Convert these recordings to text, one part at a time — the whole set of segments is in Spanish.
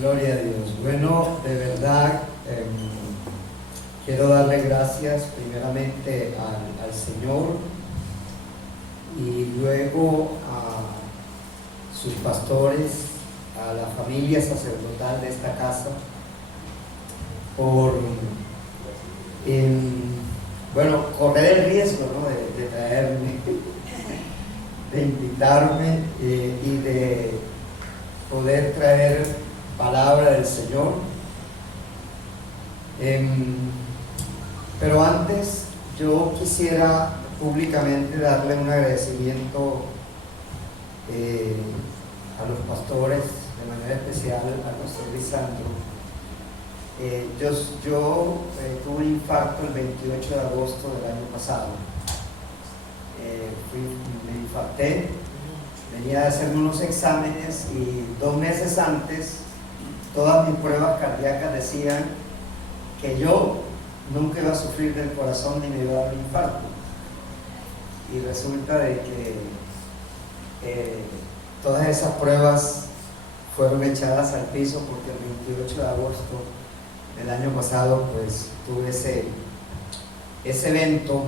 Gloria a Dios. Bueno, de verdad, quiero darle gracias primeramente al Señor y luego a sus pastores, a la familia sacerdotal de esta casa, por correr el riesgo, ¿no?, de traerme, de invitarme y de poder traer palabra del Señor. Pero antes yo quisiera públicamente darle un agradecimiento a los pastores, de manera especial al pastor Lisandro. Yo tuve un infarto el 28 de agosto del año pasado. Me infarté, venía de hacerme unos exámenes y 2 meses antes todas mis pruebas cardíacas decían que yo nunca iba a sufrir del corazón ni me iba a dar un infarto. Y resulta de que todas esas pruebas fueron echadas al piso porque el 28 de agosto del año pasado pues tuve ese evento,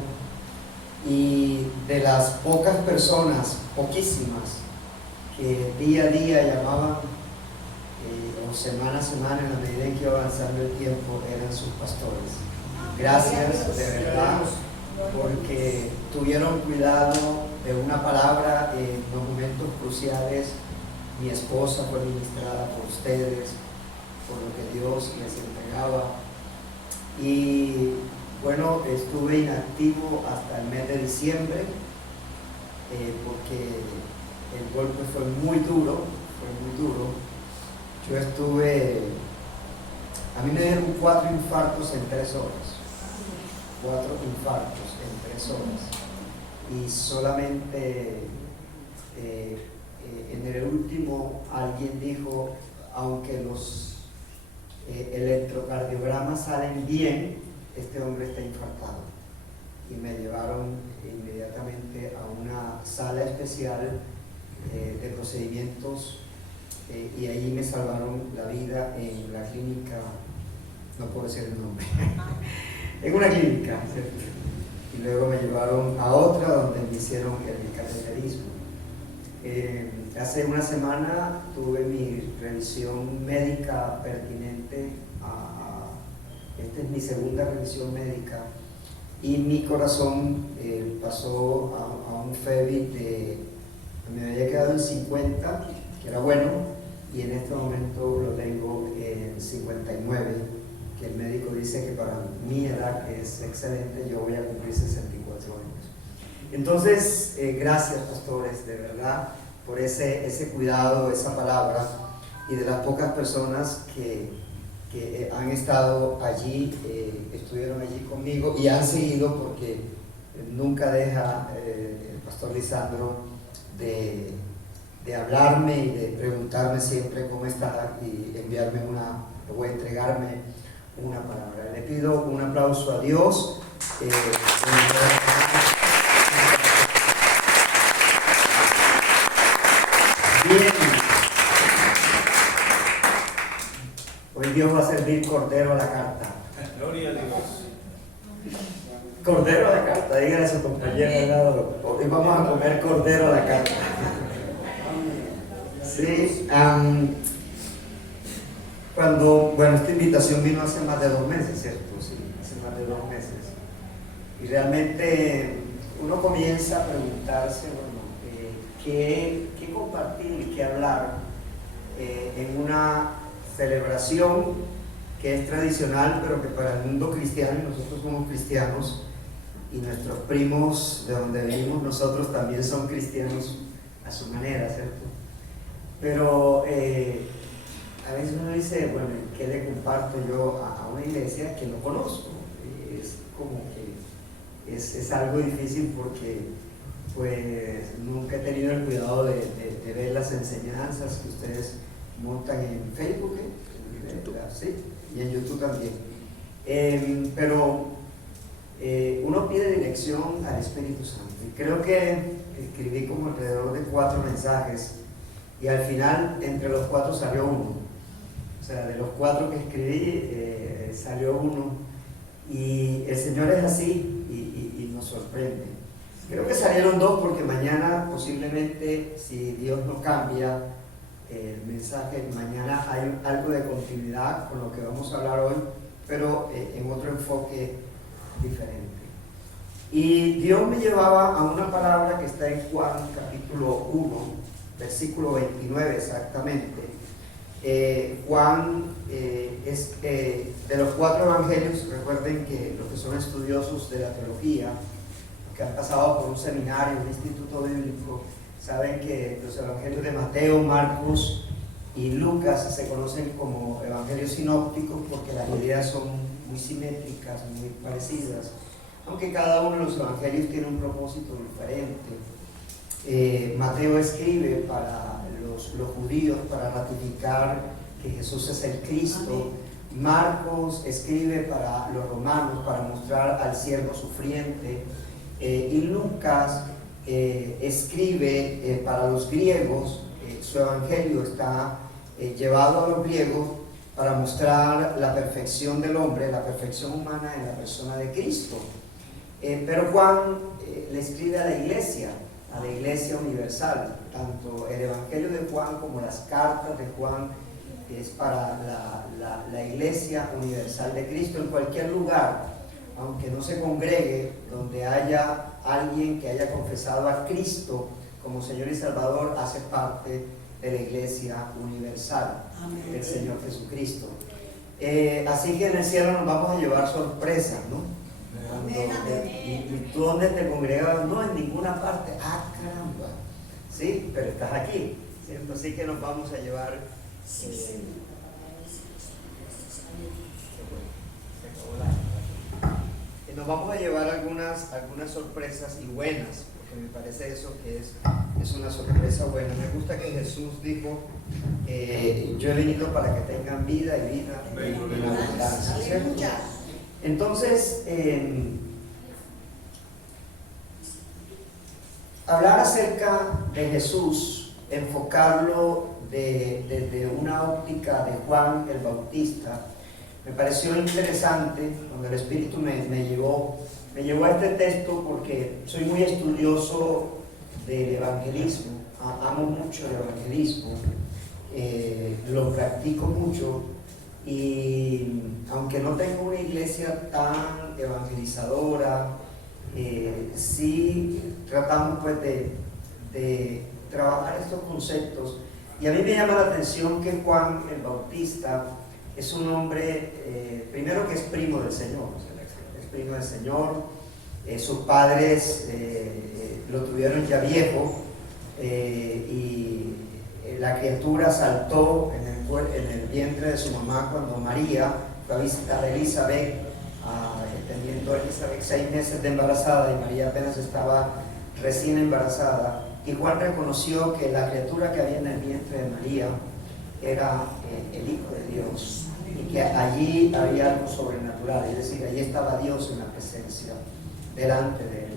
y de las pocas personas, poquísimas, que día a día llamaban o semana a semana, en la medida en que iba avanzando el tiempo, eran sus pastores. Gracias de verdad, porque tuvieron cuidado de una palabra en los momentos cruciales. Mi esposa fue ministrada por ustedes, por lo que Dios les entregaba. Y bueno, estuve inactivo hasta el mes de diciembre, porque el golpe fue muy duro. Yo a mí me dieron 4 infartos en 3 horas. 4 infartos en 3 horas. Y solamente en el último alguien dijo, aunque los electrocardiogramas salen bien, este hombre está infartado. Y me llevaron inmediatamente a una sala especial de procedimientos, y allí me salvaron la vida en la clínica, no puedo decir el nombre, en una clínica, ¿cierto? Y luego me llevaron a otra donde me hicieron el cateterismo. Hace una semana tuve mi revisión médica pertinente esta es mi segunda revisión médica, y mi corazón pasó a un FEBIT me había quedado en 50, que era bueno, y en este momento lo tengo en 59, que el médico dice que para mi edad es excelente. Yo voy a cumplir 64 años. Entonces, gracias, pastores, de verdad, por ese cuidado, esa palabra, y de las pocas personas que han estado allí, estuvieron allí conmigo y han seguido, porque nunca deja el pastor Lisandro de hablarme y de preguntarme siempre cómo está y enviarme o entregarme una palabra. Le pido un aplauso a Dios. Bien. Hoy Dios va a servir cordero a la carta. Gloria a Dios. Cordero a la carta, díganle a su compañero al lado. Hoy vamos a comer cordero a la carta. Sí, esta invitación vino hace más de 2 meses, ¿cierto? Sí, hace más de 2 meses. Y realmente uno comienza a preguntarse, ¿qué compartir, qué hablar en una celebración que es tradicional, pero que para el mundo cristiano, y nosotros somos cristianos, y nuestros primos de donde venimos nosotros también son cristianos a su manera, ¿cierto? Pero a veces uno dice, bueno, ¿qué le comparto yo a una iglesia que no conozco? Es como que es algo difícil, porque pues nunca he tenido el cuidado de ver las enseñanzas que ustedes montan en Facebook, ¿sí? Y en YouTube también. Pero uno pide dirección al Espíritu Santo, y creo que escribí como alrededor de 4 mensajes, y al final entre los 4 salió uno. O sea, de los 4 que escribí, salió uno. Y el Señor es así y nos sorprende. Creo que salieron 2 porque mañana posiblemente, si Dios no cambia el mensaje, mañana hay algo de continuidad con lo que vamos a hablar hoy, pero en otro enfoque diferente. Y Dios me llevaba a una palabra que está en Juan capítulo 1, versículo 29 exactamente. Juan es de los 4 evangelios. Recuerden que los que son estudiosos de la teología, que han pasado por un seminario, un instituto bíblico, saben que los evangelios de Mateo, Marcos y Lucas se conocen como evangelios sinópticos porque las ideas son muy simétricas, muy parecidas, aunque cada uno de los evangelios tiene un propósito diferente. Mateo escribe para los judíos para ratificar que Jesús es el Cristo. Marcos escribe para los romanos para mostrar al siervo sufriente. Y Lucas escribe para los griegos. Su evangelio está llevado a los griegos para mostrar la perfección del hombre, la perfección humana en la persona de Cristo. Pero Juan le escribe a la iglesia universal. Tanto el evangelio de Juan como las cartas de Juan es para la iglesia universal de Cristo. En cualquier lugar, aunque no se congregue, donde haya alguien que haya confesado a Cristo como Señor y Salvador, hace parte de la iglesia universal. Amén. Del Señor Jesucristo. Así que en el cielo nos vamos a llevar sorpresas, ¿no? ¿Y tú dónde te congregabas? No, en ninguna parte. Ah, caramba. Sí, pero estás aquí, ¿cierto? Así que nos vamos a llevar. Nos vamos a llevar algunas sorpresas y buenas, porque me parece eso que es una sorpresa buena. Me gusta que Jesús dijo: yo he venido para que tengan vida y vida en abundancia, ¿cierto? Entonces, hablar acerca de Jesús, enfocarlo desde una óptica de Juan el Bautista, me pareció interesante cuando el Espíritu me llevó a este texto, porque soy muy estudioso del evangelismo, amo mucho el evangelismo, lo practico mucho. Y aunque no tengo una iglesia tan evangelizadora, sí tratamos pues de trabajar estos conceptos. Y a mí me llama la atención que Juan el Bautista es un hombre, primero, que es primo del Señor, es primo del Señor. Sus padres lo tuvieron ya viejo, y la criatura saltó en el vientre de su mamá cuando María fue a visitar a Elizabeth, teniendo Elizabeth 6 meses de embarazada, y María apenas estaba recién embarazada. Y Juan reconoció que la criatura que había en el vientre de María era el Hijo de Dios, y que allí había algo sobrenatural, es decir, allí estaba Dios en la presencia, delante de él.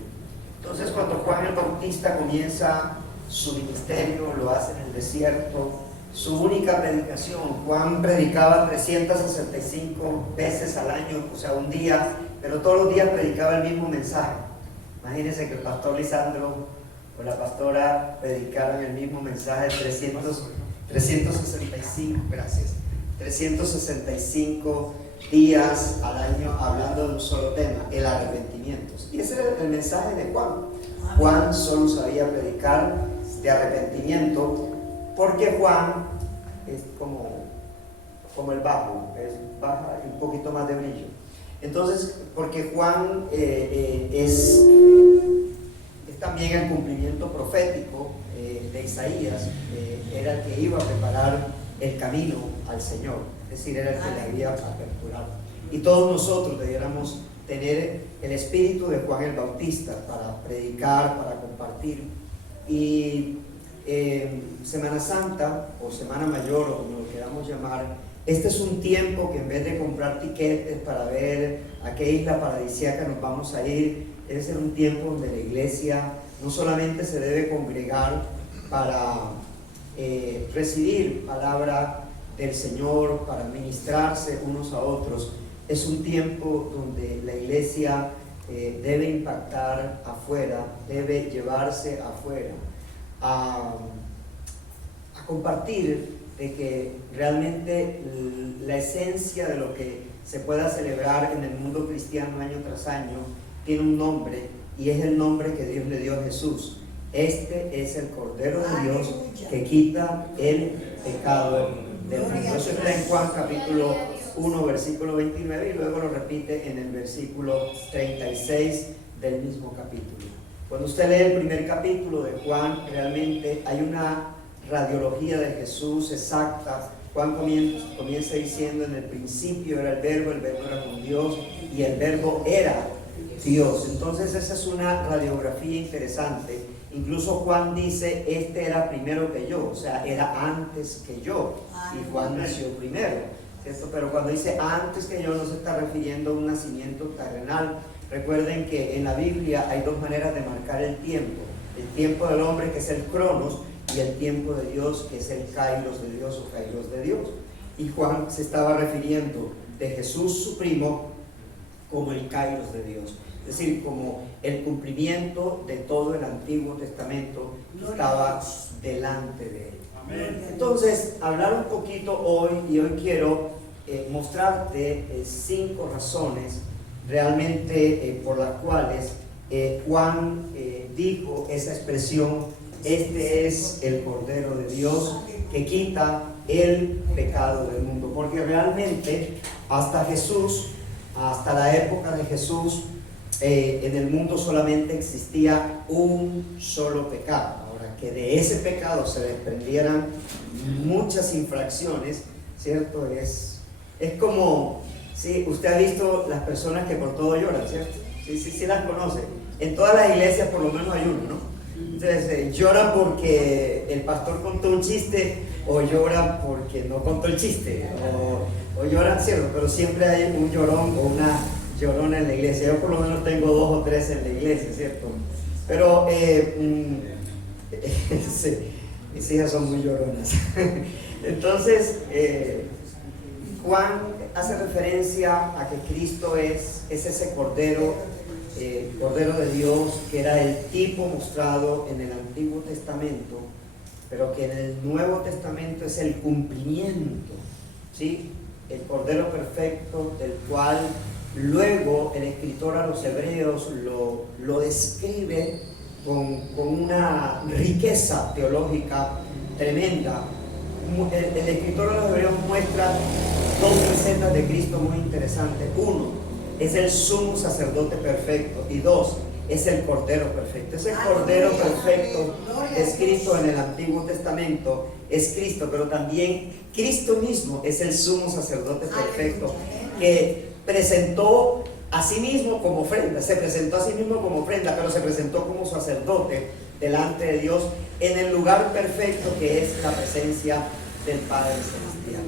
Entonces, cuando Juan el Bautista comienza su ministerio, lo hace en el desierto, su única predicación. Juan predicaba 365 veces al año, o sea, un día, pero todos los días predicaba el mismo mensaje. Imagínense que el pastor Lisandro o la pastora predicaran el mismo mensaje 365 días al año, hablando de un solo tema, el arrepentimiento. Y ese era el mensaje de Juan. Juan solo sabía predicar de arrepentimiento, porque Juan es como el bajo, baja un poquito más de brillo. Entonces, porque Juan es también el cumplimiento profético de Isaías, era el que iba a preparar el camino al Señor, es decir, era el que le había aperturado. Y todos nosotros debiéramos tener el espíritu de Juan el Bautista para predicar, para compartir. Y Semana Santa o Semana Mayor, o como lo queramos llamar, este es un tiempo que, en vez de comprar tiquetes para ver a qué isla paradisíaca nos vamos a ir, debe ser un tiempo donde la iglesia no solamente se debe congregar para recibir palabra del Señor, para ministrarse unos a otros. Es un tiempo donde la iglesia debe impactar afuera, debe llevarse afuera, a compartir de que realmente la esencia de lo que se pueda celebrar en el mundo cristiano año tras año tiene un nombre, y es el nombre que Dios le dio a Jesús. Este es el Cordero de Dios que quita el pecado del mundo. Eso está en Juan capítulo 1, versículo 29, y luego lo repite en el versículo 36 del mismo capítulo. Cuando usted lee el primer capítulo de Juan, realmente hay una radiología de Jesús exacta. Juan comienza diciendo: en el principio era el verbo era con Dios, y el verbo era Dios. Entonces esa es una radiografía interesante. Incluso Juan dice: este era primero que yo, o sea, era antes que yo, y Juan nació primero, ¿cierto? Pero cuando dice antes que yo, no se está refiriendo a un nacimiento terrenal. Recuerden que en la Biblia hay dos maneras de marcar el tiempo del hombre, que es el cronos, y el tiempo de Dios, que es el kairos de Dios o kairos de Dios. Y Juan se estaba refiriendo de Jesús, su primo, como el kairos de Dios, es decir, como el cumplimiento de todo el Antiguo Testamento que estaba delante de él. Amén. Entonces, hablar un poquito hoy, y hoy quiero mostrarte 5 razones realmente por las cuales Juan dijo esa expresión: este es el Cordero de Dios que quita el pecado del mundo. Porque realmente hasta la época de Jesús, en el mundo solamente existía un solo pecado. Ahora, que de ese pecado se desprendieran muchas infracciones, ¿cierto? Es como, ¿sí? Usted ha visto las personas que por todo lloran, ¿cierto? Sí las conoce. En todas las iglesias por lo menos hay uno, ¿no? Entonces lloran porque el pastor contó un chiste, o lloran porque no contó el chiste, o lloran, ¿cierto? Pero siempre hay un llorón o una llorona en la iglesia. Yo por lo menos tengo 2 o 3 en la iglesia, ¿cierto? Pero sí, mis hijas son muy lloronas. Entonces Juan hace referencia a que Cristo es ese Cordero de Dios, que era el tipo mostrado en el Antiguo Testamento, pero que en el Nuevo Testamento es el cumplimiento, ¿sí? El Cordero perfecto, del cual luego el escritor a los Hebreos lo describe con una riqueza teológica tremenda. El escritor a los Hebreos muestra 2 facetas de Cristo muy interesantes. 1, es el sumo sacerdote perfecto, y 2, es el Cordero perfecto. Ese Cordero perfecto descrito en el Antiguo Testamento es Cristo, pero también Cristo mismo es el sumo sacerdote perfecto, que presentó a sí mismo como ofrenda, se presentó a sí mismo como ofrenda, pero se presentó como sacerdote delante de Dios en el lugar perfecto, que es la presencia del Padre Celestial.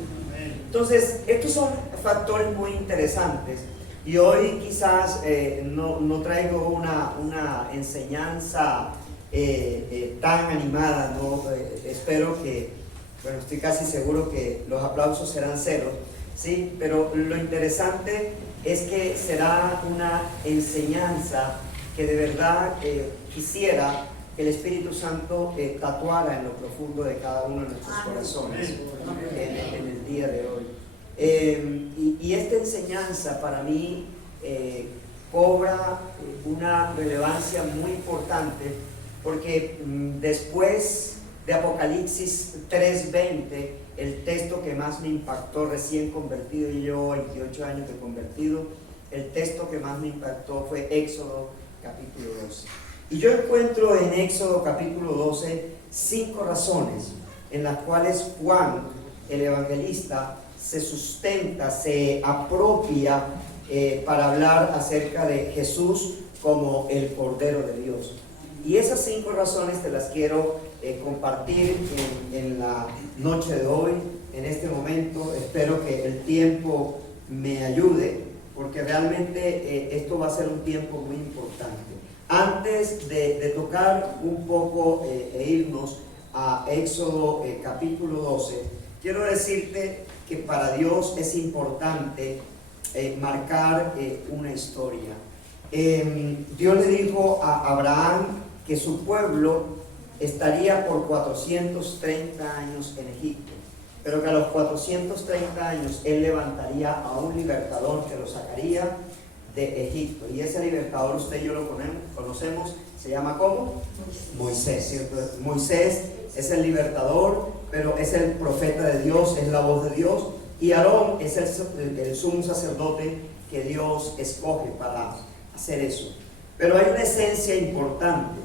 Entonces, estos son factores muy interesantes. Y hoy quizás no traigo una enseñanza tan animada, ¿no? Espero que, bueno, estoy casi seguro que los aplausos serán ceros, ¿sí? Pero lo interesante es que será una enseñanza que de verdad quisiera que el Espíritu Santo tatuara en lo profundo de cada uno de nuestros corazones en el día de hoy. Y esta enseñanza para mí cobra una relevancia muy importante, porque después de Apocalipsis 3:20, el texto que más me impactó, recién convertido, y yo 28 años de convertido, el texto que más me impactó fue Éxodo capítulo 12. Y yo encuentro en Éxodo capítulo 12 5 razones en las cuales Juan, el evangelista, se sustenta, se apropia para hablar acerca de Jesús como el Cordero de Dios. Y esas 5 razones te las quiero compartir en la noche de hoy, en este momento. Espero que el tiempo me ayude, porque realmente esto va a ser un tiempo muy importante. Antes de tocar un poco e irnos a Éxodo capítulo 12, quiero decirte que para Dios es importante marcar una historia. Dios le dijo a Abraham que su pueblo estaría por 430 años en Egipto, pero que a los 430 años Él levantaría a un libertador que lo sacaría de Egipto. Y ese libertador, usted y yo lo conocemos, se llama ¿cómo? Moisés, ¿cierto? Moisés es el libertador, pero es el profeta de Dios, es la voz de Dios. Y Aarón es el sumo sacerdote que Dios escoge para hacer eso. Pero hay una esencia importante.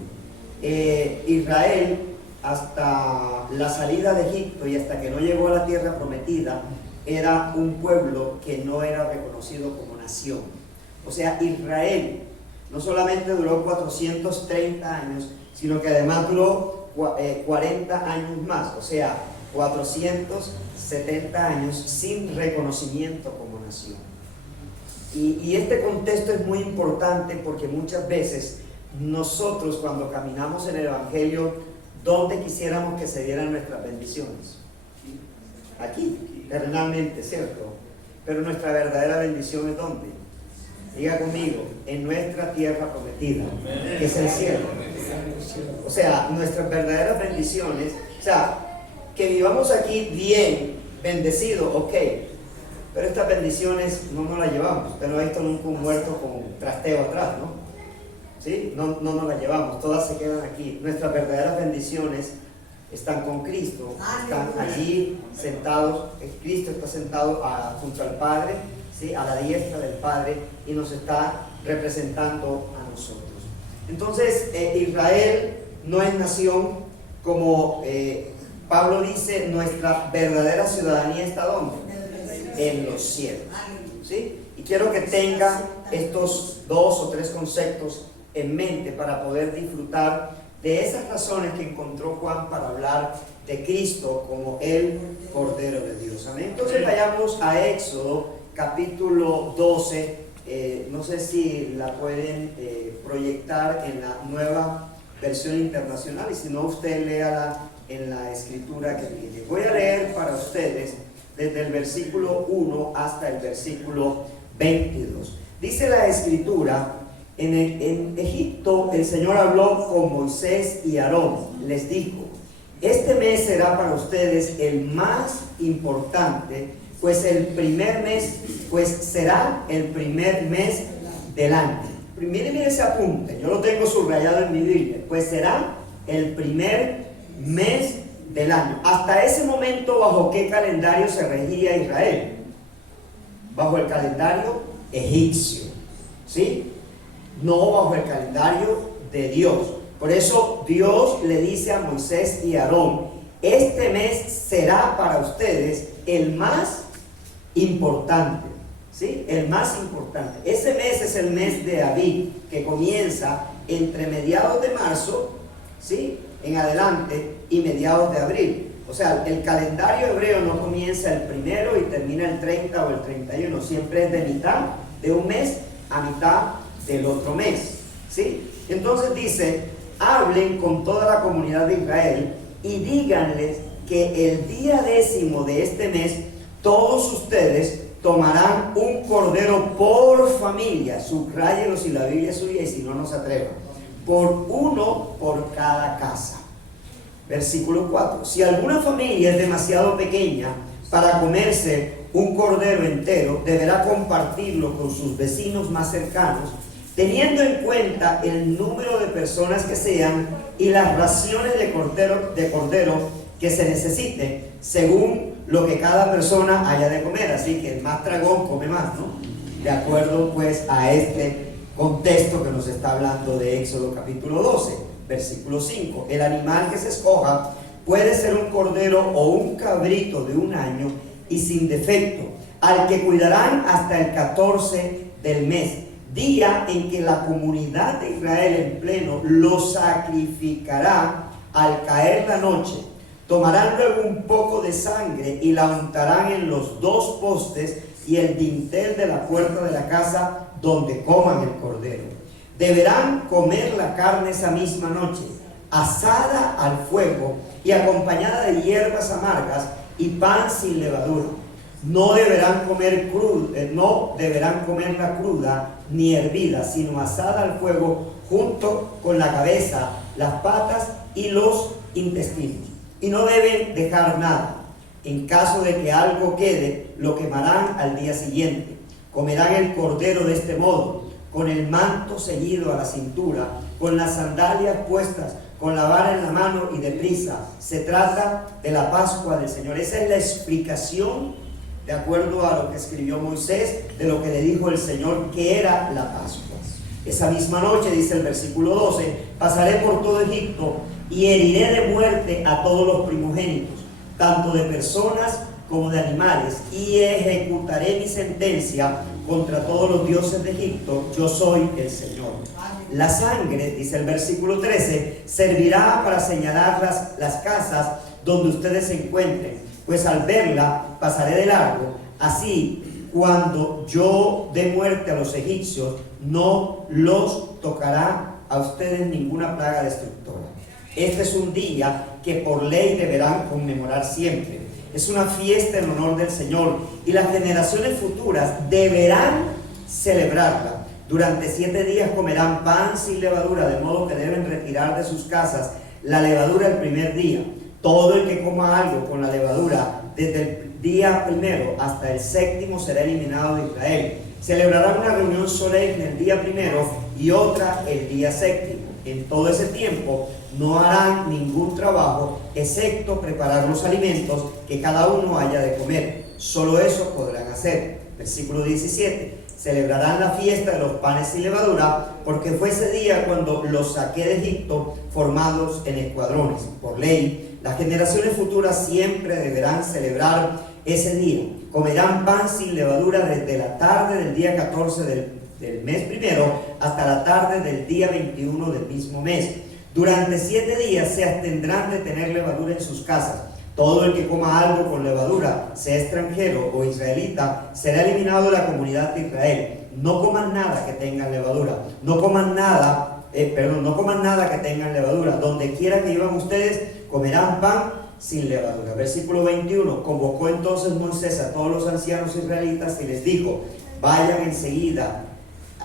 Israel, hasta la salida de Egipto y hasta que no llegó a la tierra prometida, era un pueblo que no era reconocido como nación. O sea, Israel no solamente duró 430 años, sino que además duró 40 años más, o sea, 470 años sin reconocimiento como nación. Y este contexto es muy importante porque muchas veces nosotros, cuando caminamos en el Evangelio, ¿dónde quisiéramos que se dieran nuestras bendiciones? Aquí, terrenalmente, ¿cierto? Pero nuestra verdadera bendición ¿es dónde? Diga conmigo, en nuestra tierra prometida, que es el cielo. O sea, nuestras verdaderas bendiciones, o sea, que vivamos aquí bien, bendecido, ok, pero estas bendiciones no nos las llevamos. Usted no ha visto nunca un muerto con trasteo atrás, ¿no? ¿Sí? No nos las llevamos, todas se quedan aquí. Nuestras verdaderas bendiciones están con Cristo, están allí sentados. Cristo está sentado junto al Padre, ¿sí? A la diestra del Padre, y nos está representando a nosotros. Entonces, Israel no es nación, como Pablo dice, nuestra verdadera ciudadanía está ¿dónde? En los cielos, ¿sí? Y quiero que tenga estos 2 o 3 conceptos en mente para poder disfrutar de esas razones que encontró Juan para hablar de Cristo como el Cordero de Dios. Amén. Entonces vayamos a Éxodo capítulo 12. No sé si la pueden proyectar en la Nueva Versión Internacional, y si no, usted léala en la escritura que tiene. Voy a leer para ustedes desde el versículo 1 hasta el versículo 22. Dice la escritura: en Egipto el Señor habló con Moisés y Aarón. Les dijo: este mes será para ustedes el más importante, pues será el primer mes del año. Mire ese apunte, yo lo tengo subrayado en mi Biblia. Pues será el primer mes del año. Hasta ese momento, ¿bajo qué calendario se regía Israel? Bajo el calendario egipcio, ¿sí? No bajo el calendario de Dios. Por eso Dios le dice a Moisés y Aarón: este mes será para ustedes el más importante, ¿sí? El más importante. Ese mes es el mes de Abib, que comienza entre mediados de marzo, ¿sí?, en adelante, y mediados de abril. O sea, el calendario hebreo no comienza el 1 y termina el 30 o el 31, siempre es de mitad de un mes a mitad del otro mes, ¿sí? Entonces dice: hablen con toda la comunidad de Israel y díganles que el día 10º de este mes todos ustedes tomarán un cordero por familia. Subráyelo si la Biblia es suya y si no, no se atrevan. Por uno por cada casa. Versículo 4. Si alguna familia es demasiado pequeña para comerse un cordero entero, deberá compartirlo con sus vecinos más cercanos, teniendo en cuenta el número de personas que sean y las raciones de cordero que se necesiten, según lo que cada persona haya de comer. Así que el más tragón come más, ¿no? De acuerdo pues a este contexto que nos está hablando de Éxodo capítulo 12, versículo 5. El animal que se escoja puede ser un cordero o un cabrito de 1 año y sin defecto, al que cuidarán hasta el 14 del mes, día en que la comunidad de Israel en pleno lo sacrificará al caer la noche. Tomarán luego un poco de sangre y la untarán en los 2 postes y el dintel de la puerta de la casa donde coman el cordero. Deberán comer la carne esa misma noche, asada al fuego y acompañada de hierbas amargas, y pan sin levadura. No deberán comerla cruda ni hervida, sino asada al fuego junto con la cabeza, las patas y los intestinos. Y no deben dejar nada. En caso de que algo quede, lo quemarán al día siguiente. Comerán el cordero de este modo, con el manto ceñido a la cintura, con las sandalias puestas, con la vara en la mano y deprisa. Se trata de la Pascua del Señor. Esa es la explicación, de acuerdo a lo que escribió Moisés, de lo que le dijo el Señor que era la Pascua. Esa misma noche, dice el versículo 12, pasaré por todo Egipto y heriré de muerte a todos los primogénitos, tanto de personas como de animales, y ejecutaré mi sentencia contra todos los dioses de Egipto. Yo soy el Señor. La sangre, dice el versículo 13, servirá para señalar las casas donde ustedes se encuentren, pues al verla pasaré de largo. Así, cuando yo dé muerte a los egipcios, no los tocará a ustedes ninguna plaga destructora. Este es un día que por ley deberán conmemorar siempre. Es una fiesta en honor del Señor y las generaciones futuras deberán celebrarla. Durante 7 días comerán pan sin levadura, de modo que deben retirar de sus casas la levadura el primer día. Todo el que coma algo con la levadura desde el día primero hasta el 7º será eliminado de Israel. Celebrarán una reunión solemne el día primero y otra el día 7º. En todo ese tiempo no harán ningún trabajo, excepto preparar los alimentos que cada uno haya de comer. Solo eso podrán hacer. Versículo 17. Celebrarán la fiesta de los panes sin levadura, porque fue ese día cuando los saqué de Egipto, formados en escuadrones. Por ley, las generaciones futuras siempre deberán celebrar ese día. Comerán pan sin levadura desde la tarde del día 14 del mes primero hasta la tarde del día 21 del mismo mes. Durante 7 días se abstendrán de tener levadura en sus casas. Todo el que coma algo con levadura, sea extranjero o israelita, será eliminado de la comunidad de Israel. No coman nada que tengan levadura. No coman nada que tengan levadura. Donde quiera que vivan ustedes, comerán pan sin levadura. Versículo 21. Convocó entonces Moisés a todos los ancianos israelitas y les dijo: vayan enseguida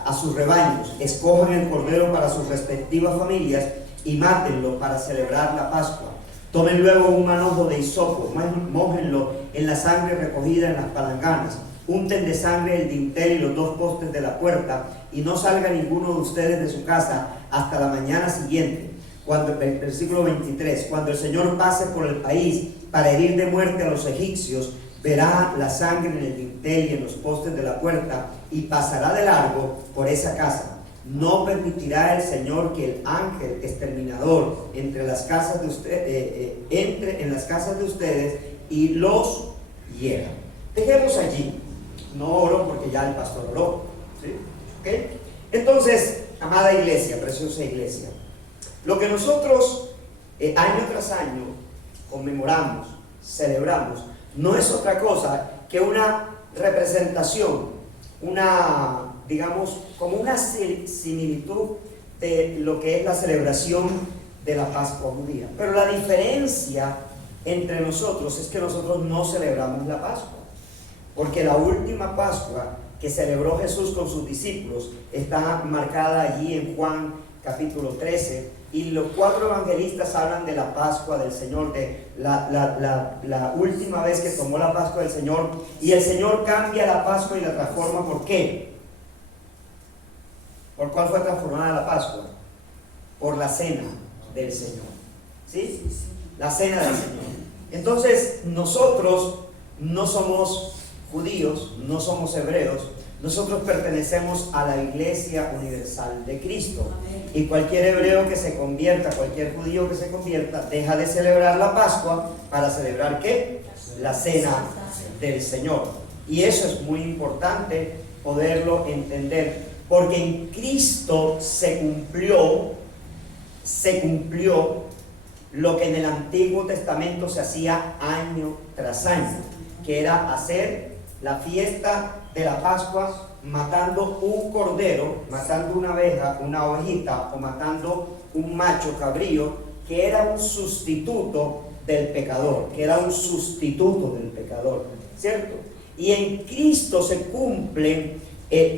a sus rebaños, escojan el cordero para sus respectivas familias y mátenlo para celebrar la Pascua. Tomen luego un manojo de hisopo, mójenlo en la sangre recogida en las palanganas, unten de sangre el dintel y los 2 postes de la puerta, y no salga ninguno de ustedes de su casa hasta la mañana siguiente. Versículo 23, cuando el Señor pase por el país para herir de muerte a los egipcios, verá la sangre en el dintel y en los postes de la puerta, y pasará de largo por esa casa. No permitirá el Señor que el ángel exterminador entre en las casas de ustedes y los hiera. Dejemos allí. No oro porque ya el pastor oró, ¿sí? ¿Okay? Entonces, amada iglesia, preciosa iglesia, lo que nosotros año tras año conmemoramos, celebramos, no es otra cosa que una representación, digamos, como una similitud de lo que es la celebración de la Pascua judía. Pero la diferencia entre nosotros es que nosotros no celebramos la Pascua, porque la última Pascua que celebró Jesús con sus discípulos está marcada allí en Juan capítulo 13, y los 4 evangelistas hablan de la Pascua del Señor, de la última vez que tomó la Pascua del Señor, y el Señor cambia la Pascua y la transforma. ¿Por qué? ¿Por cuál fue transformada la Pascua? Por la cena del Señor. ¿Sí? La cena del Señor. Entonces, nosotros no somos judíos, no somos hebreos, nosotros pertenecemos a la Iglesia Universal de Cristo. Y cualquier hebreo que se convierta, cualquier judío que se convierta, deja de celebrar la Pascua para celebrar ¿qué? La cena del Señor. Y eso es muy importante poderlo entender, porque en Cristo se cumplió lo que en el Antiguo Testamento se hacía año tras año, que era hacer la fiesta de la Pascua matando un cordero, matando una ovejita, o matando un macho cabrío, que era un sustituto del pecador, que era un sustituto del pecador, ¿cierto? Y en Cristo se cumplen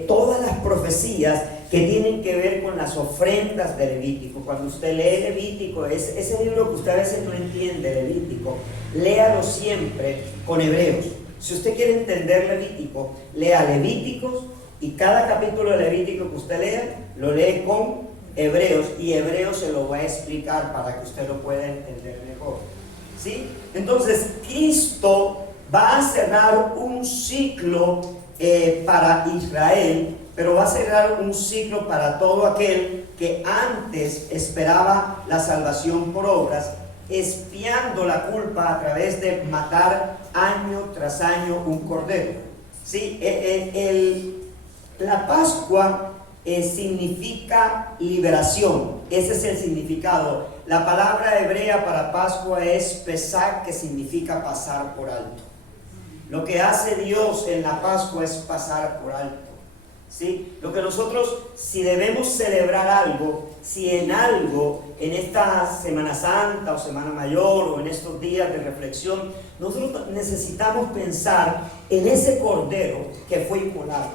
todas las profecías que tienen que ver con las ofrendas de Levítico. Cuando usted lee Levítico, ese libro que usted a veces no entiende, Levítico, léalo siempre con Hebreos. Si usted quiere entender Levítico, lea Levíticos, y cada capítulo de Levítico que usted lea, lo lee con Hebreos, y Hebreos se lo va a explicar para que usted lo pueda entender mejor, ¿sí? Entonces, Cristo va a cerrar un ciclo para Israel, pero va a cerrar un ciclo para todo aquel que antes esperaba la salvación por obras, expiando la culpa a través de matar año tras año un cordero. ¿Sí? La Pascua significa liberación. Ese es el significado. La palabra hebrea para Pascua es pesach, que significa pasar por alto. Lo que hace Dios en la Pascua es pasar por alto, ¿sí? Lo que nosotros, si debemos celebrar algo, si en algo, en esta Semana Santa o Semana Mayor o en estos días de reflexión, nosotros necesitamos pensar en ese cordero que fue inmolado,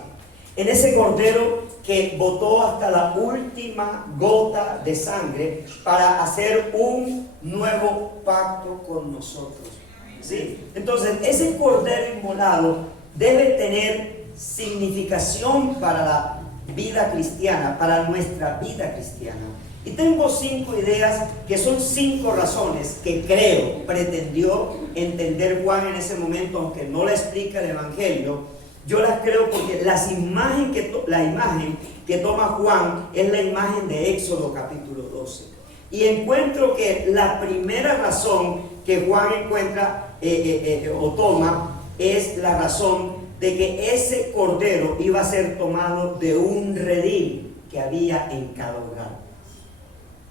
en ese cordero que botó hasta la última gota de sangre para hacer un nuevo pacto con nosotros, ¿sí? Entonces, ese cordero inmolado debe tener significación para la vida cristiana, para nuestra vida cristiana. Y tengo 5 ideas que son 5 razones que creo pretendió entender Juan en ese momento, aunque no la explica el Evangelio. Yo las creo porque la imagen que toma Juan es la imagen de Éxodo capítulo 12. Y encuentro que la primera razón que Juan encuentra o toma es la razón de que ese cordero iba a ser tomado de un redil que había en cada hogar.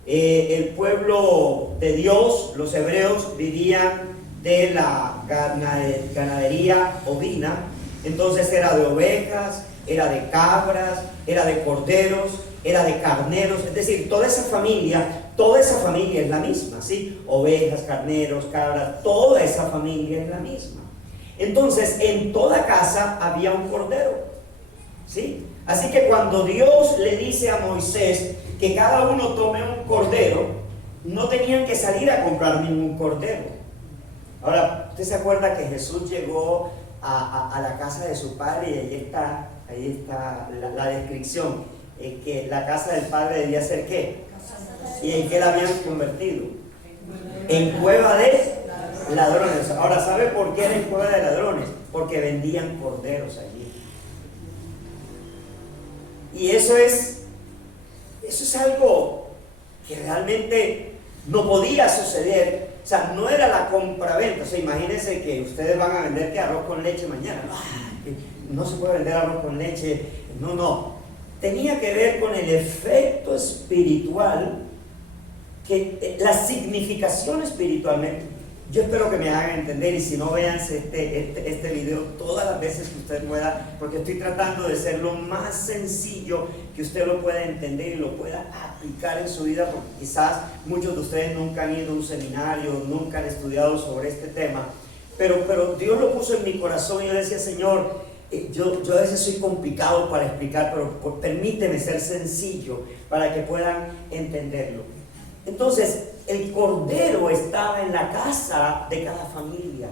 El pueblo de Dios, los hebreos, vivían de la ganadería ovina. Entonces era de ovejas, era de cabras, era de corderos, era de carneros. Es decir, toda esa familia es la misma, ¿sí? Ovejas, carneros, cabras, toda esa familia es la misma. Entonces, en toda casa había un cordero, ¿sí? Así que cuando Dios le dice a Moisés que cada uno tome un cordero, no tenían que salir a comprar ningún cordero. Ahora, ¿usted se acuerda que Jesús llegó a la casa de su padre? Y ahí está la descripción, que la casa del padre debía ser ¿qué? ¿Y en qué la habían convertido? En cueva de ladrones. Ahora, ¿sabe por qué era en cueva de ladrones? Porque vendían corderos allí. Y eso es algo que realmente no podía suceder. O sea, no era la compra-venta. O sea, imagínense que ustedes van a vender arroz con leche mañana. No se puede vender arroz con leche. No. Tenía que ver con el efecto espiritual, la significación espiritualmente. Yo espero que me hagan entender, y si no, véanse este video todas las veces que usted pueda, porque estoy tratando de ser lo más sencillo que usted lo pueda entender y lo pueda aplicar en su vida, porque quizás muchos de ustedes nunca han ido a un seminario, nunca han estudiado sobre este tema, pero Dios lo puso en mi corazón y yo decía, Señor, yo a veces soy complicado para explicar, pero permíteme ser sencillo para que puedan entenderlo. Entonces, el cordero estaba en la casa de cada familia,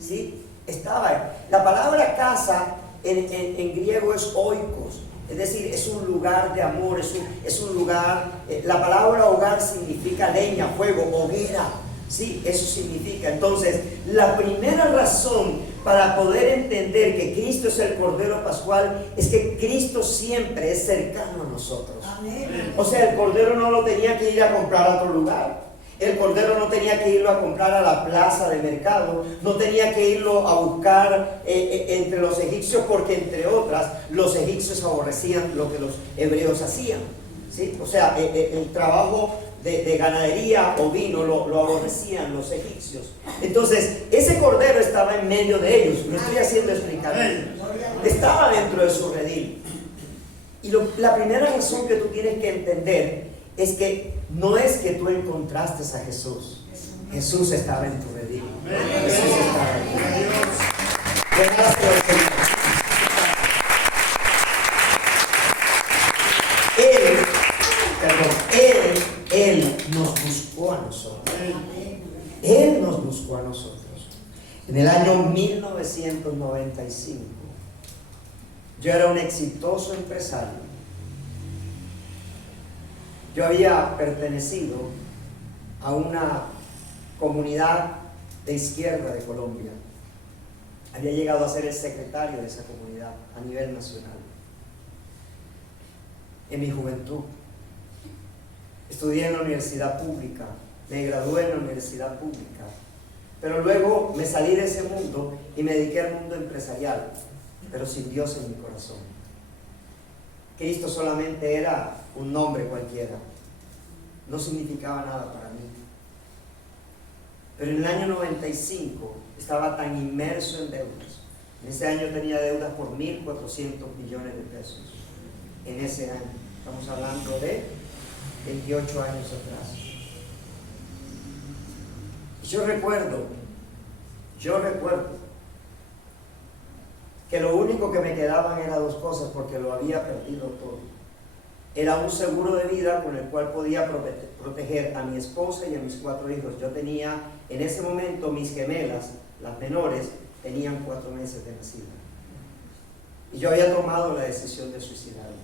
¿sí? Estaba. La palabra casa en griego es oikos, es decir, es un lugar de amor, es un lugar. La palabra hogar significa leña, fuego, hoguera, ¿sí? Eso significa. Entonces, la primera razón para poder entender que Cristo es el Cordero Pascual es que Cristo siempre es cercano a nosotros. Amén. O sea, el Cordero no lo tenía que ir a comprar a otro lugar. El Cordero no tenía que irlo a comprar a la plaza de mercado, no tenía que irlo a buscar entre los egipcios, porque entre otras, los egipcios aborrecían lo que los hebreos hacían, ¿sí? O sea, el trabajo de ganadería ovino lo aborrecían los egipcios. Entonces, ese cordero estaba en medio de ellos. Lo estoy haciendo explicar. Estaba dentro de su redil. Y la primera razón que tú tienes que entender es que no es que tú encontraste a Jesús. Jesús estaba en tu redil. Jesús estaba en tu redil. Gracias, Señor. Él nos buscó a nosotros. Él nos buscó a nosotros. En el año 1995, yo era un exitoso empresario. Yo había pertenecido a una comunidad de izquierda de Colombia. Había llegado a ser el secretario de esa comunidad a nivel nacional. En mi juventud, estudié en la universidad pública, me gradué en la universidad pública, pero luego me salí de ese mundo y me dediqué al mundo empresarial, pero sin Dios en mi corazón. Cristo solamente era un nombre cualquiera, no significaba nada para mí. Pero en el año 95 estaba tan inmerso en deudas. En ese año tenía deudas por 1.400 millones de pesos. En ese año, estamos hablando de 28 años atrás. Yo recuerdo que lo único que me quedaban eran dos cosas, porque lo había perdido todo. Era un seguro de vida con el cual podía proteger a mi esposa y a mis 4 hijos. Yo tenía, en ese momento, mis gemelas, las menores, tenían 4 meses de nacida. Y yo había tomado la decisión de suicidarme.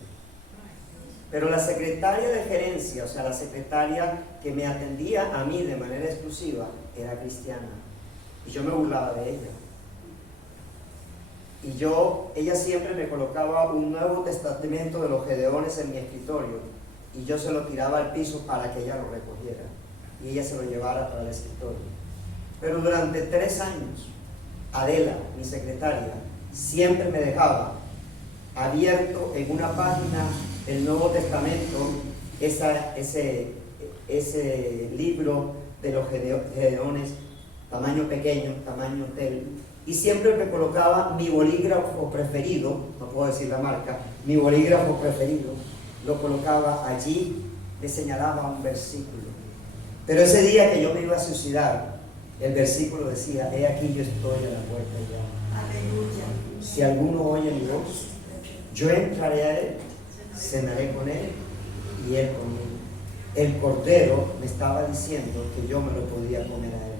Pero la secretaria de gerencia, o sea, la secretaria que me atendía a mí de manera exclusiva, era cristiana. Y yo me burlaba de ella. Y ella siempre me colocaba un Nuevo Testamento de los Gedeones en mi escritorio, y yo se lo tiraba al piso para que ella lo recogiera y ella se lo llevara para el escritorio. Pero durante 3 años, Adela, mi secretaria, siempre me dejaba abierto en una página del Nuevo Testamento ese libro de los Gedeones, tamaño pequeño, tamaño tel. Y siempre me colocaba mi bolígrafo preferido, no puedo decir la marca, mi bolígrafo preferido, lo colocaba allí, le señalaba un versículo. Pero ese día que yo me iba a suicidar, el versículo decía: he aquí yo estoy a la puerta y llamo. Aleluya. Si alguno oye mi voz, yo entraré a él, cenaré con él y él conmigo. El Cordero me estaba diciendo que yo me lo podía comer a él.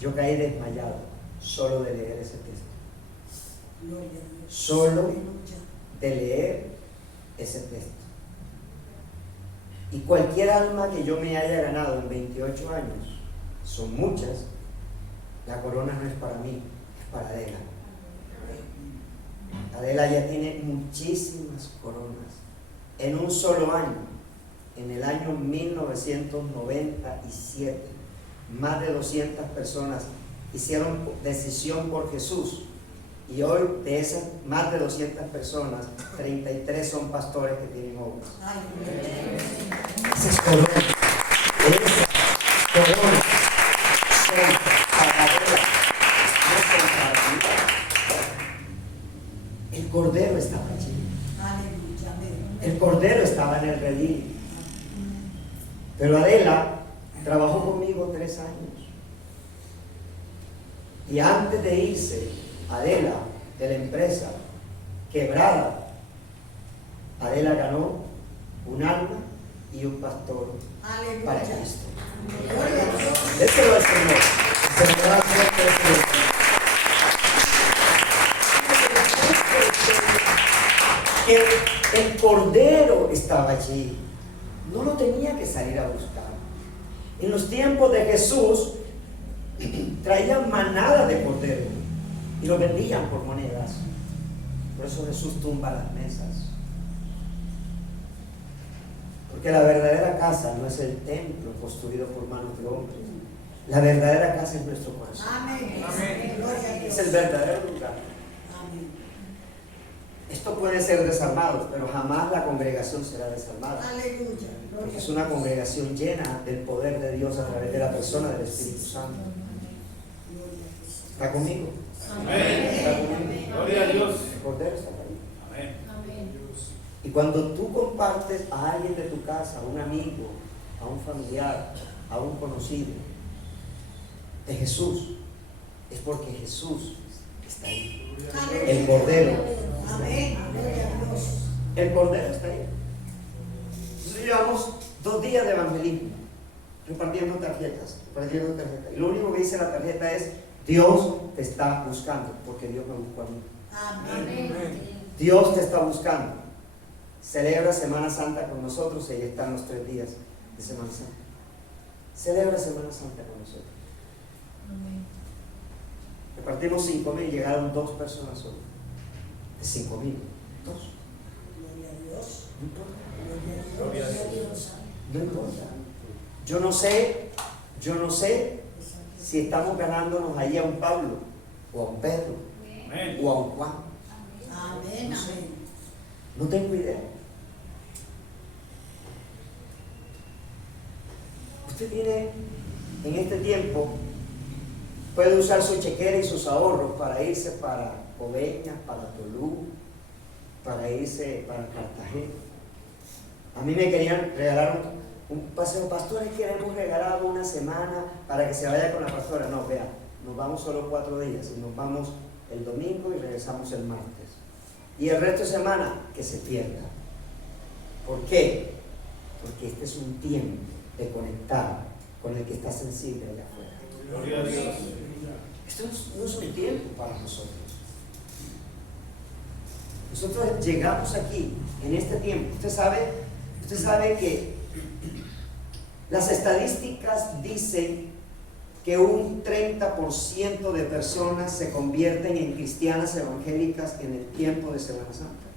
Yo caí desmayado solo de leer ese texto. Solo de leer ese texto. Y cualquier alma que yo me haya ganado en 28 años, son muchas, la corona no es para mí, es para Adela. Adela ya tiene muchísimas coronas. En un solo año, en el año 1997, más de 200 personas hicieron decisión por Jesús, y hoy de esas más de 200 personas, 33 son pastores que tienen obras. Esas coronas son para Adela, no son para mí. El Cordero estaba allí. El Cordero estaba en el redil. Pero Adela trabajó conmigo 3 años. Y antes de irse, Adela, de la empresa, quebrada, Adela ganó un alma y un pastor para Cristo. Déselo al Señor. Se me da fuerte el Señor. El Cordero estaba allí. No lo tenía que salir a buscar. En los tiempos de Jesús traían manada de cordero y lo vendían por monedas. Por eso Jesús tumba las mesas. Porque la verdadera casa no es el templo construido por manos de hombres. La verdadera casa es nuestro corazón. Amén. Es el verdadero lugar. Esto puede ser desarmado, pero jamás la congregación será desarmada. Aleluya. Porque es una congregación llena del poder de Dios a través de la persona del Espíritu Santo. ¿Está conmigo? Amén. ¿Está conmigo? Gloria a Dios. El Cordero está ahí. Amén. Y cuando tú compartes a alguien de tu casa, a un amigo, a un familiar, a un conocido de Jesús, es porque Jesús está ahí. El Cordero está ahí. El Cordero está ahí. Nosotros llevamos 2 días de evangelismo, repartiendo tarjetas. Y lo único que dice la tarjeta es: Dios te está buscando, porque Dios me buscó a mí. Amén. Dios te está buscando. Celebra Semana Santa con nosotros, y ahí están los 3 días de Semana Santa. Celebra Semana Santa con nosotros. Repartimos 5,000 y llegaron 2 personas solo. De 5,000, 2. No importa. No importa. Yo no sé si estamos ganándonos ahí a un Pablo, o a un Pedro, o a un Juan. No sé. No tengo idea. Usted tiene en este tiempo, puede usar su chequera y sus ahorros para irse para Coveñas, para Tolú, para irse para Cartagena. A mí me querían regalar un paseo. Pastores, que le hemos regalado una semana para que se vaya con la pastora. No, vea, nos vamos solo 4 días y nos vamos el domingo y regresamos el martes. Y el resto de semana, que se pierda. ¿Por qué? Porque este es un tiempo de conectar con el que está sensible allá afuera. Gloria a Dios. Esto no es un tiempo para nosotros. Nosotros llegamos aquí en este tiempo. Usted sabe que las estadísticas dicen que un 30% de personas se convierten en cristianas evangélicas en el tiempo de Semana Santa.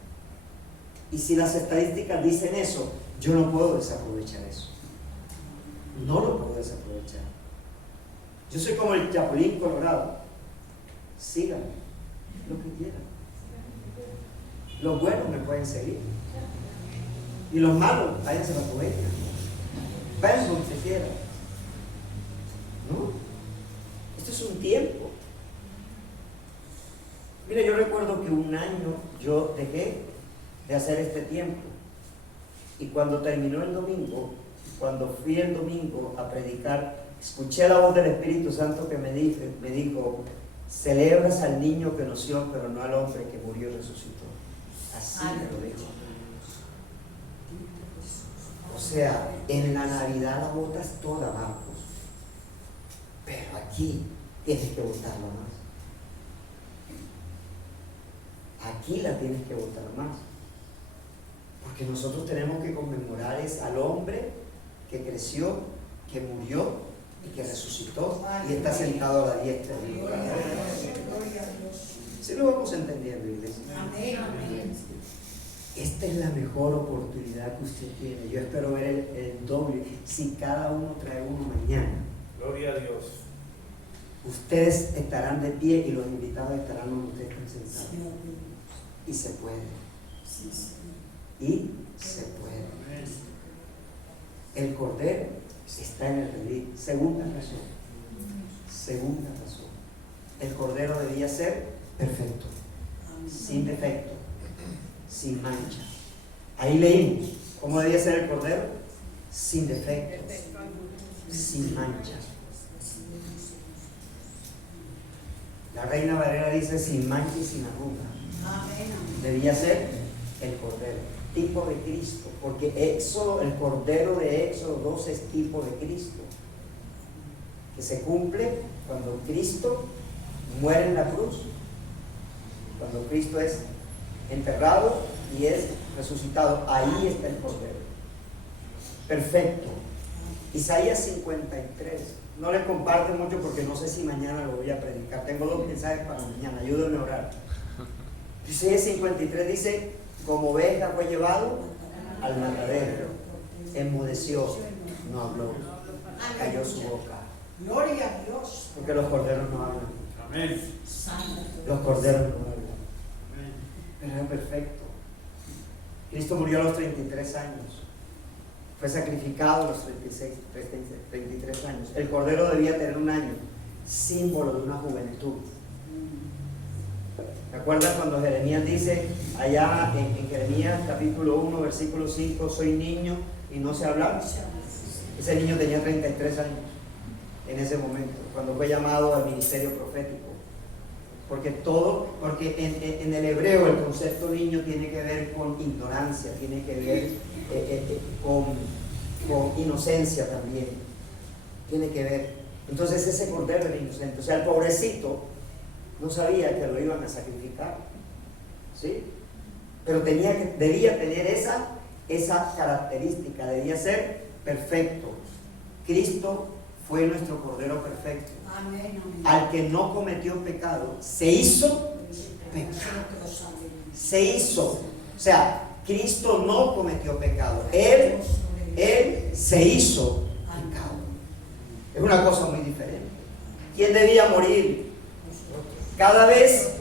Y si las estadísticas dicen eso, yo no puedo desaprovechar eso. No lo puedo desaprovechar. Yo soy como el chapulín colorado. Síganme, lo que quieran. Los buenos me pueden seguir. Y los malos, váyanse a la Coveña. Vayan donde quieran. ¿No? Esto es un tiempo. Mira, yo recuerdo que un año yo dejé de hacer este tiempo. Y cuando terminó el domingo, cuando fui el domingo a predicar, escuché la voz del Espíritu Santo que me dijo: celebras al niño que nació, pero no al hombre que murió y resucitó. Así me lo dijo. O sea, en la Navidad la botas toda, Marcos, pero aquí tienes que botarla más. Aquí la tienes que botar más. Porque nosotros tenemos que conmemorar al hombre que creció, que murió y que resucitó y está sentado a la diestra de Dios. ¿Sí lo vamos entendiendo, iglesia? Esta es la mejor oportunidad que usted tiene. Yo espero ver el doble. Si cada uno trae uno mañana, Gloria a Dios. ustedes estarán de pie y los invitados estarán donde ustedes están sentados. Y se puede. Y se puede. El Cordero está en el redil. Segunda razón. El Cordero debía ser perfecto, sin defecto, sin mancha. Ahí leímos cómo debía ser el Cordero: sin defecto, sin mancha. La Reina Valera dice sin mancha y sin arruga. Debía ser el Cordero, tipo de Cristo, porque el Cordero de Éxodo 2 es tipo de Cristo, que se cumple cuando Cristo muere en la cruz, cuando Cristo es enterrado y es resucitado. Ahí está el Cordero perfecto. Isaías 53, no le comparto mucho porque no sé si mañana lo voy a predicar. Tengo 2 mensajes para mañana, ayúdenme a orar. Isaías 53 dice: como oveja fue llevado al matadero, enmudeció, no habló, cayó su boca. Gloria a Dios. Porque los corderos no hablan. Amén. Los corderos no hablan. Pero era perfecto. Cristo murió a los 33 años. Fue sacrificado a los 33 años. El cordero debía tener un año, símbolo de una juventud. ¿Te acuerdas cuando Jeremías dice allá en Jeremías capítulo 1 versículo 5: soy niño y no sé hablar? Ese niño tenía 33 años en ese momento, cuando fue llamado al ministerio profético. Porque en el hebreo el concepto niño tiene que ver con ignorancia, tiene que ver con inocencia también. Tiene que ver. Entonces ese cordero era inocente. O sea, el pobrecito no sabía que lo iban a sacrificar. ¿Sí? Pero debía tener esa característica, debía ser perfecto. Cristo fue nuestro cordero perfecto. Amén, amén. Al que no cometió pecado, se hizo pecado. Se hizo. O sea, Cristo no cometió pecado. Él se hizo pecado. Es una cosa muy diferente. ¿Quién debía morir? Cada vez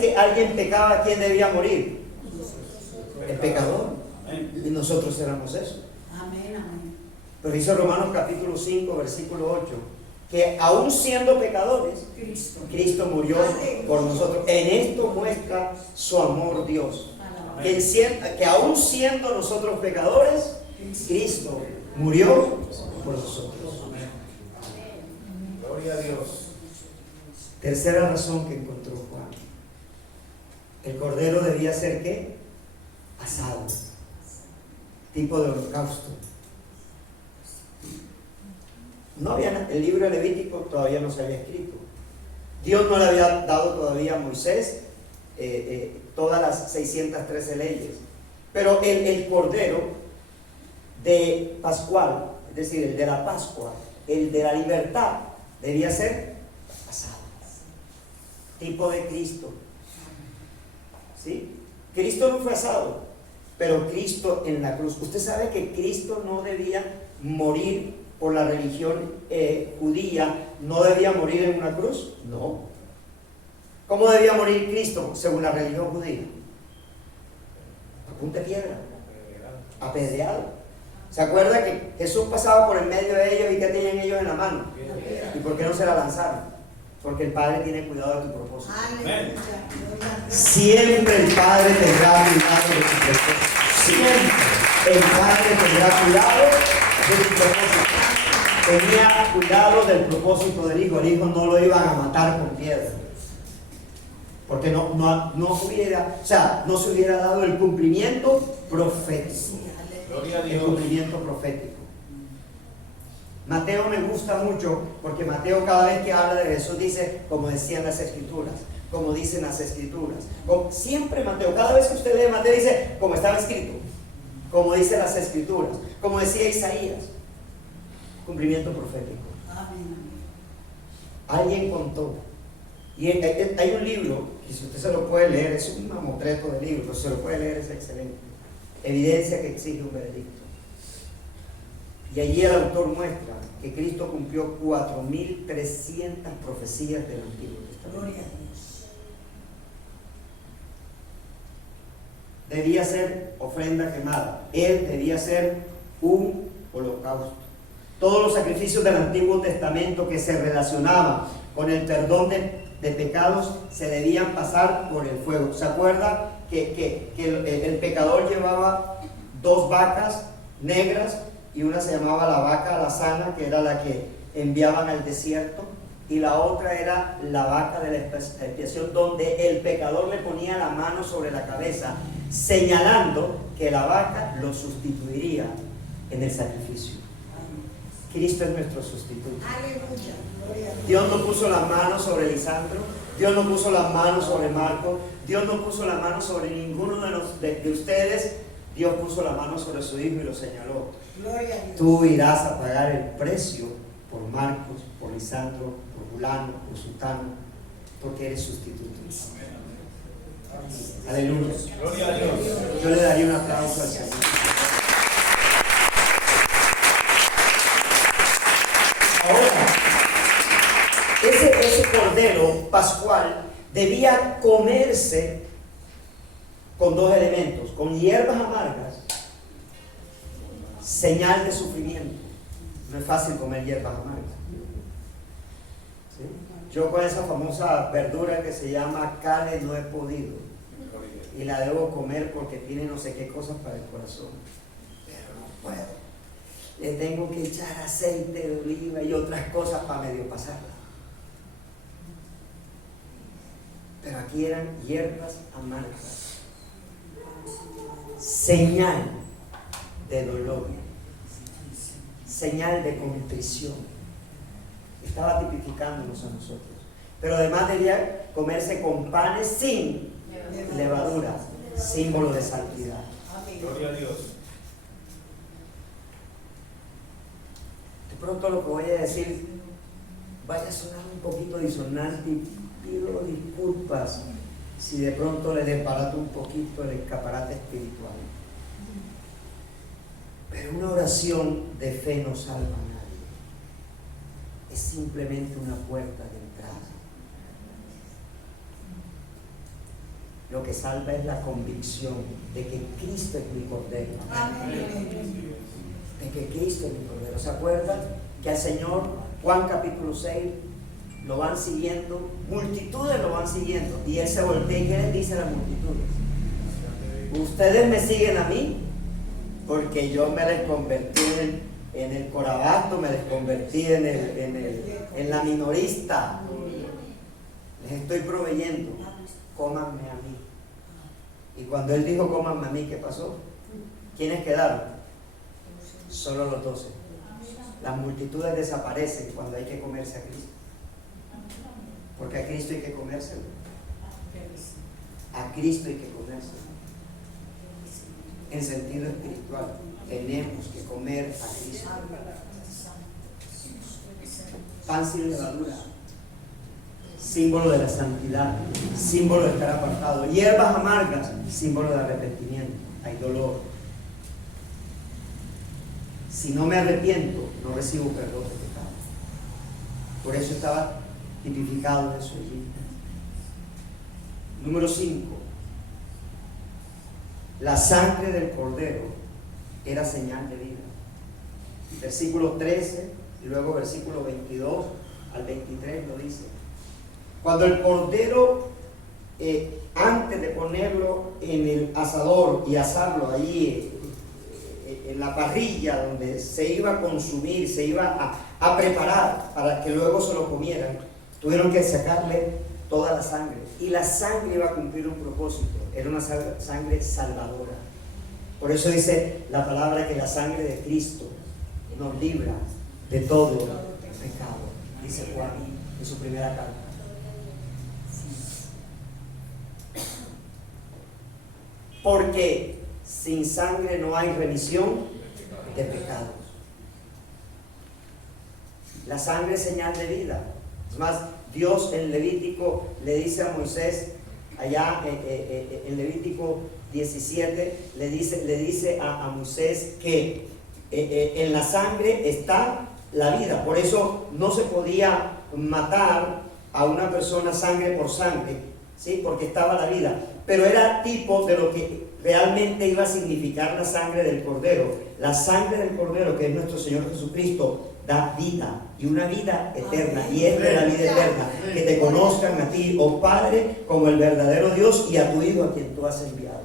que alguien pecaba, ¿quién debía morir? El pecador. Y nosotros éramos eso. Amén, amén. Pero dice Romanos capítulo 5, versículo 8, que aún siendo pecadores, Cristo murió por nosotros. En esto muestra su amor Dios. Que aún siendo nosotros pecadores, Cristo murió por nosotros. Gloria a Dios. Tercera razón que encontró Juan. El cordero debía ser ¿qué? Asado. Tipo de holocausto. El libro de Levítico todavía no se había escrito. Dios no le había dado todavía a Moisés todas las 613 leyes. Pero el cordero de Pascual, es decir, el de la Pascua, el de la libertad, debía ser asado. Tipo de Cristo. ¿Sí? Cristo no fue asado, pero Cristo en la cruz. Usted sabe que Cristo no debía morir por la religión judía, no debía morir en una cruz. No. ¿Cómo debía morir Cristo según la religión judía? A punta de piedra, apedreado. ¿Se acuerda que Jesús pasaba por el medio de ellos y qué tenían ellos en la mano? ¿Y por qué no se la lanzaron? Porque el Padre tiene cuidado de tu propósito. Aleluya. Siempre el Padre tendrá cuidado de tu propósito. Siempre el Padre tendrá cuidado de tu propósito. Tenía cuidado del propósito del Hijo. El Hijo no lo iban a matar con piedra. Porque no se hubiera dado el cumplimiento profético. Gloria a El Dios. cumplimiento profético. Mateo me gusta mucho porque Mateo cada vez que habla de Jesús dice como decían las Escrituras, como dicen las Escrituras. Siempre Mateo, cada vez que usted lee Mateo dice como estaba escrito, como dicen las Escrituras, como decía Isaías. Cumplimiento profético. Amén. Alguien contó, y hay un libro, y si usted se lo puede leer, es un mamotreto de libro, pero si se lo puede leer es excelente. Evidencia que exige un veredicto. Y allí el autor muestra que Cristo cumplió 4.300 profecías del Antiguo Testamento. Gloria a Dios. Debía ser ofrenda quemada. Él debía ser un holocausto. Todos los sacrificios del Antiguo Testamento que se relacionaban con el perdón de pecados se debían pasar por el fuego. ¿Se acuerda que el pecador llevaba 2 vacas negras y una se llamaba la vaca alazana, que era la que enviaban al desierto, y la otra era la vaca de la expiación, donde el pecador le ponía la mano sobre la cabeza, señalando que la vaca lo sustituiría en el sacrificio? Cristo es nuestro sustituto. Aleluya. Gloria a Dios. Dios no puso la mano sobre Lisandro, Dios no puso la mano sobre Marco, Dios no puso la mano sobre ninguno de ustedes. Dios puso la mano sobre su hijo y lo señaló. Gloria a Dios. Tú irás a pagar el precio por Marcos, por Lisandro, por Fulano, por Sultano, porque eres sustituto. Aleluya. Gloria a Dios. Yo le daría un aplauso al Señor. Ahora, ese cordero pascual debía comerse con 2 elementos, con hierbas amargas, señal de sufrimiento. No es fácil comer hierbas amargas. ¿Sí? Yo con esa famosa verdura que se llama cale no he podido, y la debo comer porque tiene no sé qué cosas para el corazón, pero no puedo. le tengo que echar aceite de oliva y otras cosas para medio pasarla. Pero aquí eran hierbas amargas, señal de dolor, señal de contrición. Estaba tipificándonos a nosotros. Pero además debía comerse con panes sin levadura, símbolo de santidad. Gloria a Dios. De pronto lo que voy a decir vaya a sonar un poquito disonante y pido disculpas si de pronto le desbarato un poquito el escaparate espiritual. Pero una oración de fe no salva a nadie. Es simplemente una puerta de entrada. Lo que salva es la convicción de que Cristo es mi Cordero. De que Cristo es mi Cordero. ¿Se acuerdan que al Señor, Juan capítulo 6, lo van siguiendo? Multitudes lo van siguiendo. Y Él se voltea y ¿qué les dice a las multitudes? Ustedes me siguen a mí porque yo me les convertí en el corabato, me les convertí en la minorista. Les estoy proveyendo. Cómanme a mí. Y cuando Él dijo cómanme a mí, ¿qué pasó? ¿Quiénes quedaron? Solo los 12. Las multitudes desaparecen cuando hay que comerse a Cristo. Porque a Cristo hay que comérselo. A Cristo hay que comérselo. En sentido espiritual, tenemos que comer a Cristo. Pan sin levadura, símbolo de la santidad, símbolo de estar apartado. Hierbas amargas, símbolo de arrepentimiento. Hay dolor. Si no me arrepiento, no recibo perdón de pecado. Por eso estaba tipificado eso allí. Número 5. La sangre del Cordero era señal de vida. Versículo 13 y luego versículo 22 al 23 lo dice. Cuando el Cordero, antes de ponerlo en el asador y asarlo allí en la parrilla donde se iba a consumir, se iba a preparar para que luego se lo comieran, tuvieron que sacarle toda la sangre. Y la sangre iba a cumplir un propósito, era una sangre salvadora. Por eso dice la palabra que la sangre de Cristo nos libra de todo pecado, dice Juan en su primera carta. Porque sin sangre no hay remisión de pecados. La sangre es señal de vida. Es más, Dios en Levítico le dice a Moisés, allá en Levítico 17, le dice a Moisés que en la sangre está la vida. Por eso no se podía matar a una persona sangre por sangre, ¿sí? Porque estaba la vida. Pero era tipo de lo que realmente iba a significar la sangre del Cordero. La sangre del Cordero, que es nuestro Señor Jesucristo, da vida, y una vida eterna. Y esta es la vida eterna, que te conozcan a ti, oh Padre, como el verdadero Dios, y a tu Hijo a quien tú has enviado.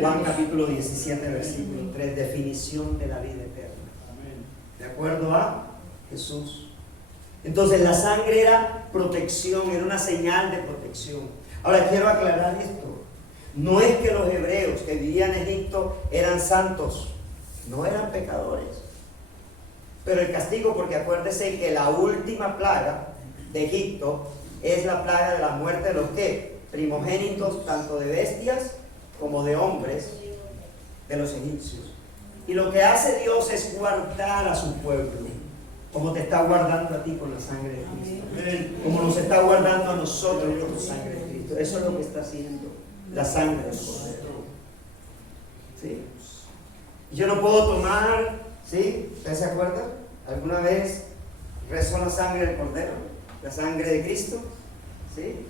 Juan capítulo 17, versículo 3, definición de la vida eterna. De acuerdo a Jesús. Entonces la sangre era protección, era una señal de protección. Ahora quiero aclarar esto. No es que los hebreos que vivían en Egipto eran santos, no eran pecadores. Pero el castigo, porque acuérdese que la última plaga de Egipto es la plaga de la muerte de los ¿qué? Primogénitos, tanto de bestias como de hombres, de los egipcios. Y lo que hace Dios es guardar a su pueblo, como te está guardando a ti con la sangre de Cristo, como nos está guardando a nosotros con la sangre de Cristo. Eso es lo que está haciendo la sangre del Cordero. ¿Sí? Yo no puedo tomar, ¿sí? ¿Ustedes se acuerdan? ¿Alguna vez rezó la sangre del Cordero? ¿La sangre de Cristo? ¿Sí?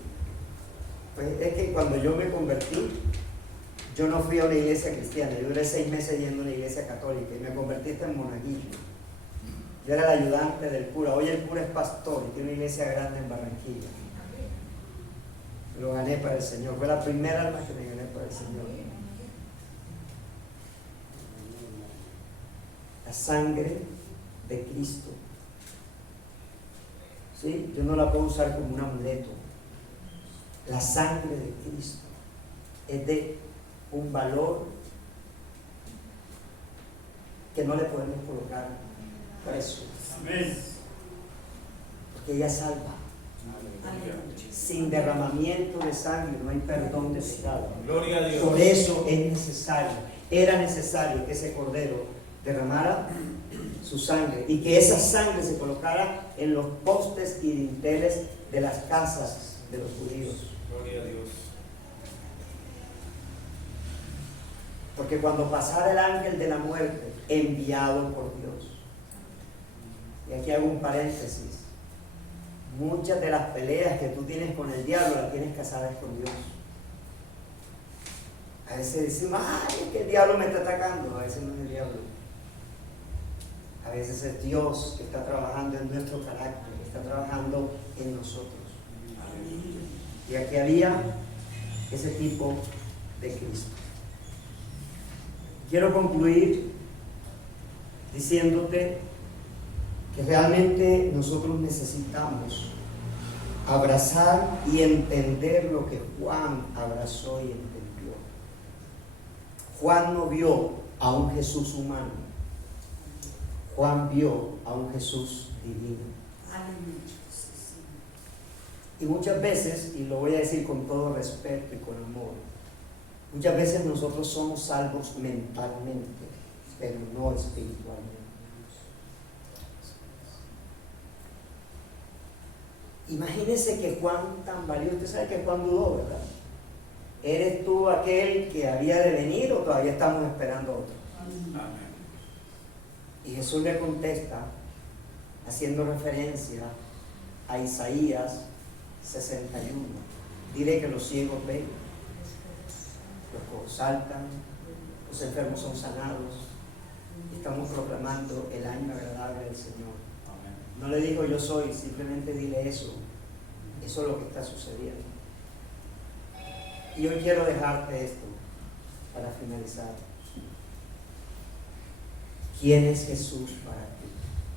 Pues es que cuando yo me convertí, yo no fui a una iglesia cristiana. Yo duré 6 meses yendo a una iglesia católica y me convertí en monaguillo. Yo era el ayudante del cura. Hoy el cura es pastor y tiene una iglesia grande en Barranquilla. Lo gané para el Señor. Fue la primera alma que me gané para el Señor. La sangre de Cristo. ¿Sí? Yo no la puedo usar como un amuleto. La sangre de Cristo es de un valor que no le podemos colocar precio. Amén. Porque ella salva. Sin derramamiento de sangre no hay perdón de pecado. Gloria a Dios. Por eso es necesario, era necesario que ese cordero derramara su sangre y que esa sangre se colocara en los postes y dinteles de las casas de los judíos. Gloria a Dios. Porque cuando pasara el ángel de la muerte, enviado por Dios, y aquí hago un paréntesis, muchas de las peleas que tú tienes con el diablo las tienes casadas con Dios. A veces decimos, ay, es que el diablo me está atacando. A veces no es el diablo. A veces es Dios que está trabajando en nuestro carácter, que está trabajando en nosotros. Y aquí había ese tipo de Cristo. Quiero concluir diciéndote que realmente nosotros necesitamos abrazar y entender lo que Juan abrazó y entendió. Juan no vio a un Jesús humano, Juan vio a un Jesús divino. Y muchas veces, y lo voy a decir con todo respeto y con amor, muchas veces nosotros somos salvos mentalmente, pero no espiritualmente. Imagínese que Juan tan valioso, usted sabe que Juan dudó, ¿verdad? ¿Eres tú aquel que había de venir o todavía estamos esperando a otro? Amén. Y Jesús le contesta, haciendo referencia a Isaías 61. Dile que los ciegos ven, los cojos saltan, los enfermos son sanados. Estamos proclamando el año agradable del Señor. Amén. No le digo yo soy, simplemente dile eso. Eso es lo que está sucediendo. Y hoy quiero dejarte esto para finalizar. ¿Quién es Jesús para ti?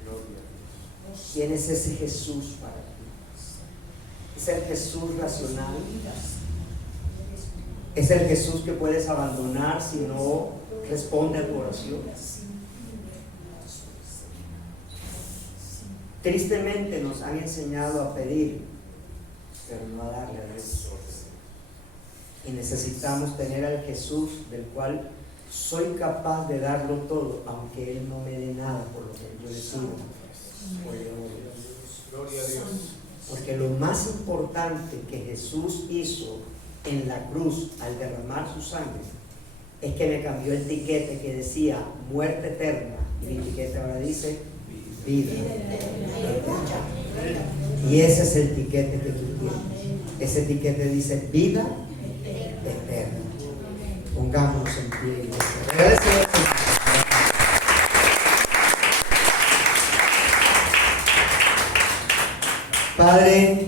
Gloria a Dios. ¿Quién es ese Jesús para ti? ¿Es el Jesús racional? ¿Es el Jesús que puedes abandonar si no responde a tu oración? Tristemente nos han enseñado a pedir, pero no a darle a Dios. Y necesitamos tener al Jesús del cual soy capaz de darlo todo, aunque Él no me dé nada por lo que yo le pido. Gloria a Dios. Porque lo más importante que Jesús hizo en la cruz al derramar su sangre es que me cambió el tiquete que decía muerte eterna y mi tiquete ahora dice vida eterna. Y ese es el tiquete que tú tienes. Ese tiquete dice vida eterna. Pongámonos en pie. Gracias. Padre,